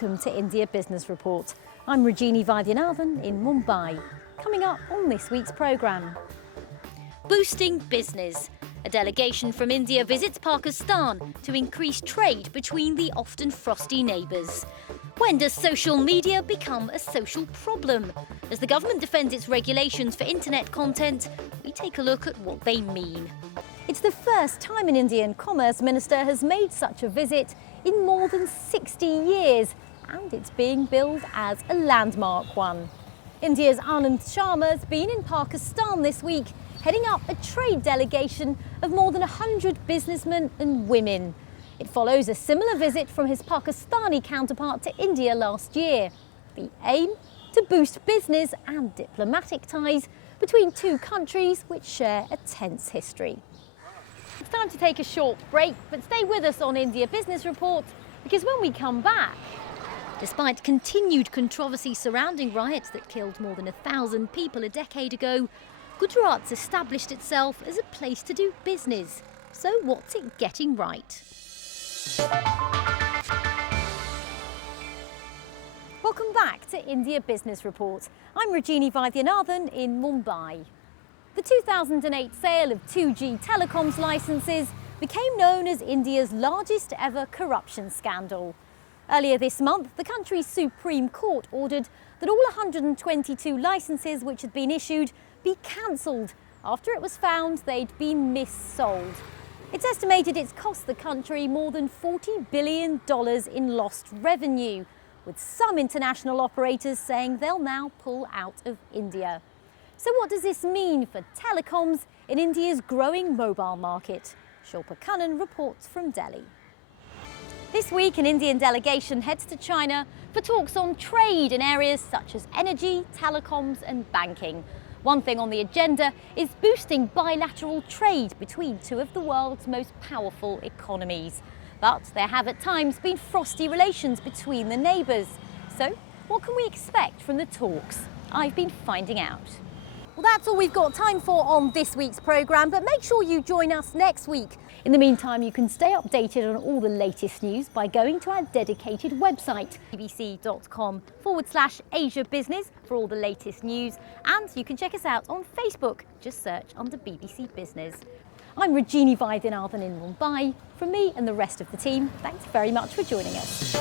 Welcome to India Business Report. I'm Rajini Vaidyanathan in Mumbai. Coming up on this week's programme. Boosting business. A delegation from India visits Pakistan to increase trade between the often frosty neighbours. When does social media become a social problem? As the government defends its regulations for internet content, we take a look at what they mean. It's the first time an Indian Commerce Minister has made such a visit in more than 60 years, and it's being billed as a landmark one. India's Anand Sharma has been in Pakistan this week, heading up a trade delegation of more than 100 businessmen and women. It follows a similar visit from his Pakistani counterpart to India last year. The aim? To boost business and diplomatic ties between two countries which share a tense history. It's time to take a short break, but stay with us on India Business Report, because when we come back, despite continued controversy surrounding riots that killed more than 1,000 people a decade ago, Gujarat's established itself as a place to do business. So what's it getting right? Welcome back to India Business Report. I'm Rajini Vaidyanathan in Mumbai. The 2008 sale of 2G telecoms licences became known as India's largest ever corruption scandal. Earlier this month, the country's Supreme Court ordered that all 122 licences which had been issued be cancelled after it was found they'd been missold. It's estimated it's cost the country more than $40 billion in lost revenue, with some international operators saying they'll now pull out of India. So what does this mean for telecoms in India's growing mobile market? Shilpa Kannan reports from Delhi. This week, an Indian delegation heads to China for talks on trade in areas such as energy, telecoms and banking. One thing on the agenda is boosting bilateral trade between two of the world's most powerful economies. But there have at times been frosty relations between the neighbours. So what can we expect from the talks? I've been finding out. Well, that's all we've got time for on this week's programme, but make sure you join us next week. In the meantime, you can stay updated on all the latest news by going to our dedicated website, bbc.com/Asia Business for all the latest news. And you can check us out on Facebook. Just search under BBC Business. I'm Rajini Vaidyanathan in Mumbai. From me and the rest of the team, thanks very much for joining us.